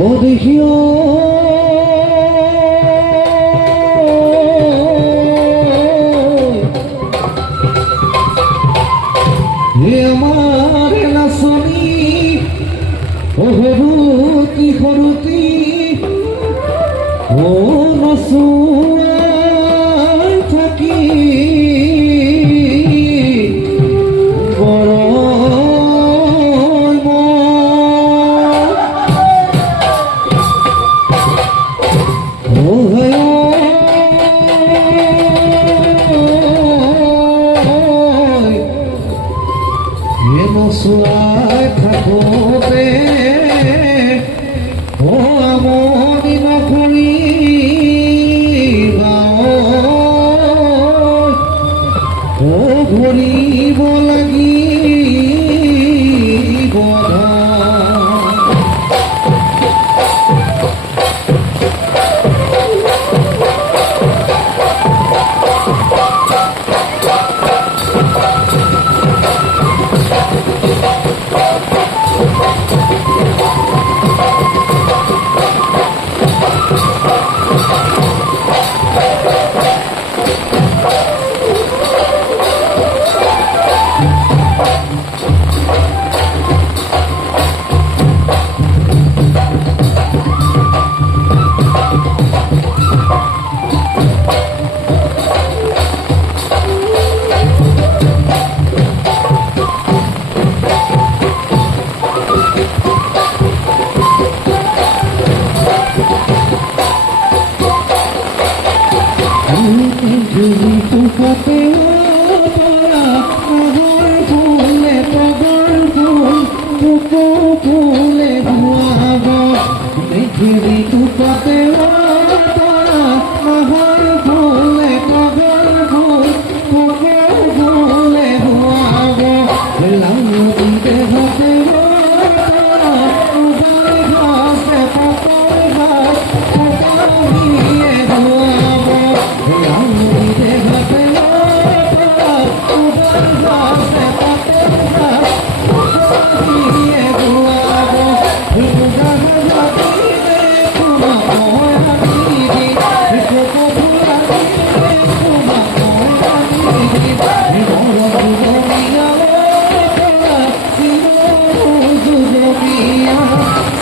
ও দেখিও হে আমাৰ নাচনী ও হৰুতি হৰুতি ও নচুৱাই থাকি নচুৱাই থাকোঁতে ও আমনি নকৰিবা ও ঘূৰিব লাগিব ফুলতে পৰা পগৰ ফুলে ফুলে ধুৱাব পৃথিৱীটো পাতে পৰা পগৰ ফুলে ফুলে ধুৱাব লাউতে ঘাটে পৰা উবাই ঘাটে পকৰ ঘাট পকাহিয়ে ধুৱাব লাউতে ঘাটে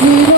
Zero